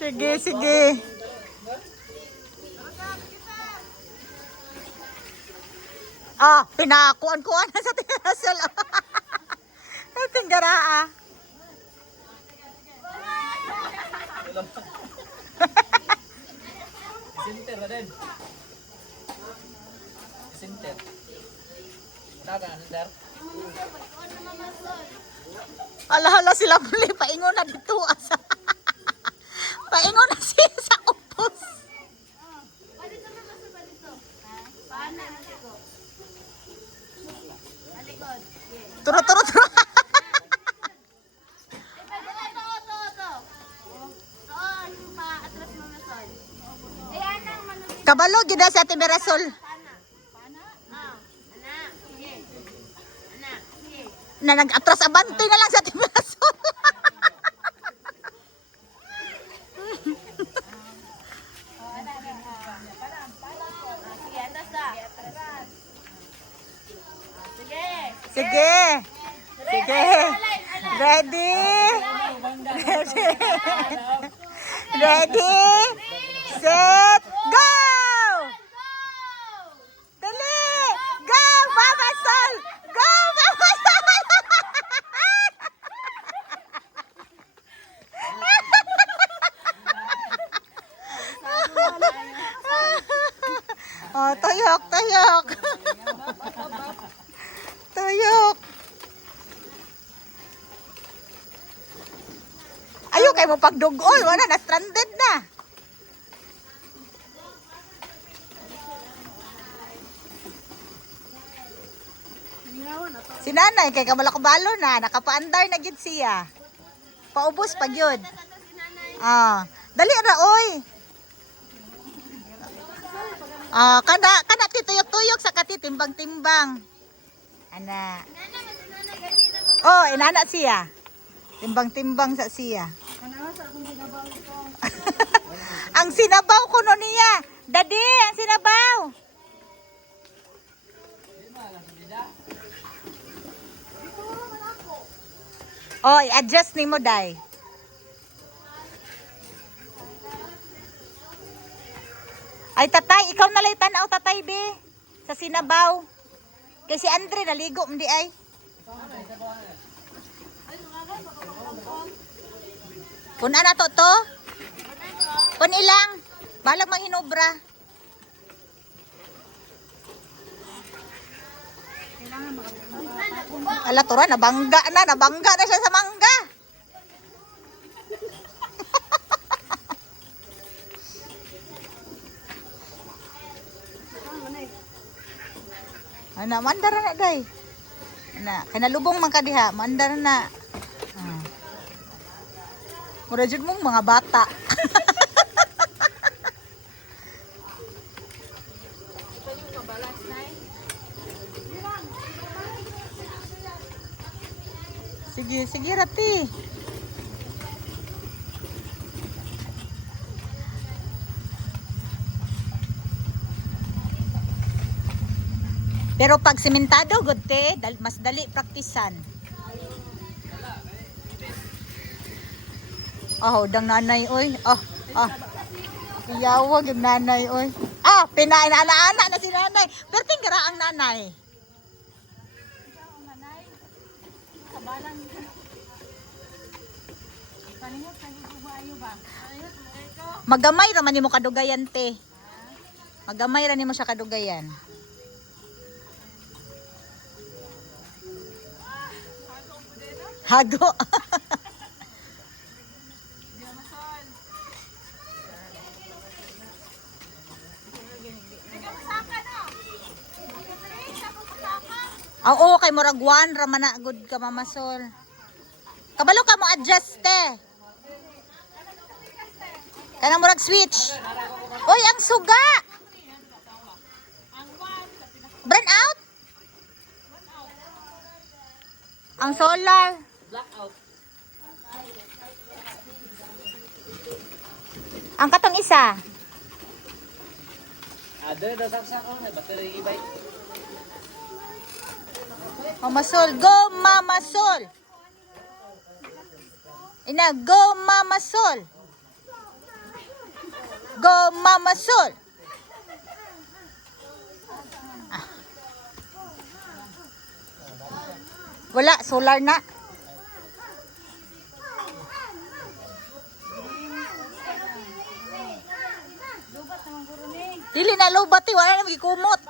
Sige, sige. Ah, pinakuan-kuan na sa tinasal. Tinggara ah. Sinter na din. Sinter. Wala ka, Sinter? Ala-hala sila muli. Paingon na dito. Asa. Paingon na siya sa upos. Turo, turo, turo. Kabalo, gina sa Ate Mirasol. Na nag-atras abante na lang sa Ate Mirasol. Sige. Sige. Ready? Ready? Ready? Set, go! Dali! Go, Mama Sol! Go, Mama Sol! Oh, tuyok, tuyok. Tuyok. Ayaw kayo mo pagdugoy, wala na, stranded na. Si nanay, kay kamalakabalo na, nakapaandar na gid siya. Paubos pag yun. Ah, dali ra oy. Ah, kana tituyok-tuyok sa katitimbang-timbang. Ana. Oh, inana siya. Timbang-timbang sa siya. Ang sinabaw ko no niya. Dadi, ang sinabaw. Oh, i-adjust ni mo, Day. Ay, tatay, ikaw nalay tanaw, tatay, be. Sa sinabaw. Kay si Andre, naligo, hindi ay. Kung ano to? Kung ilang, balag manghinobra. Ala, tura, nabangga na siya sa mangga. Ana, mandara na, day. Ana, kanalubong man ka diha, mandara na. Ah. Mura jud mong mga bata. Sige, sige, Rati. Pero pag sementado, good te, mas dali praktisan. Oh, dang nanay, oy. Iyawag yung nanay, oy. Ah, pinainana-ana na si nanay. Pero tinggara ang nanay. Magamay raman nimo kadugayan te. Magamay ra nimo siya kadugayan. Hago. Oo, kay murag one ra man na good ka mamasol. Kabalo ka mo adjust te. Kanang murag switch. Oy, ang suga. Burn out? Ang solar. Blackout. Ang katong isa. Ada daw saksak ko na battery e-bike. Mamasol, go mamasol. Ina, go mamasol. Go Mama Sol. Ah. Wala, solar na. Dili na low bati, wala na magikumot.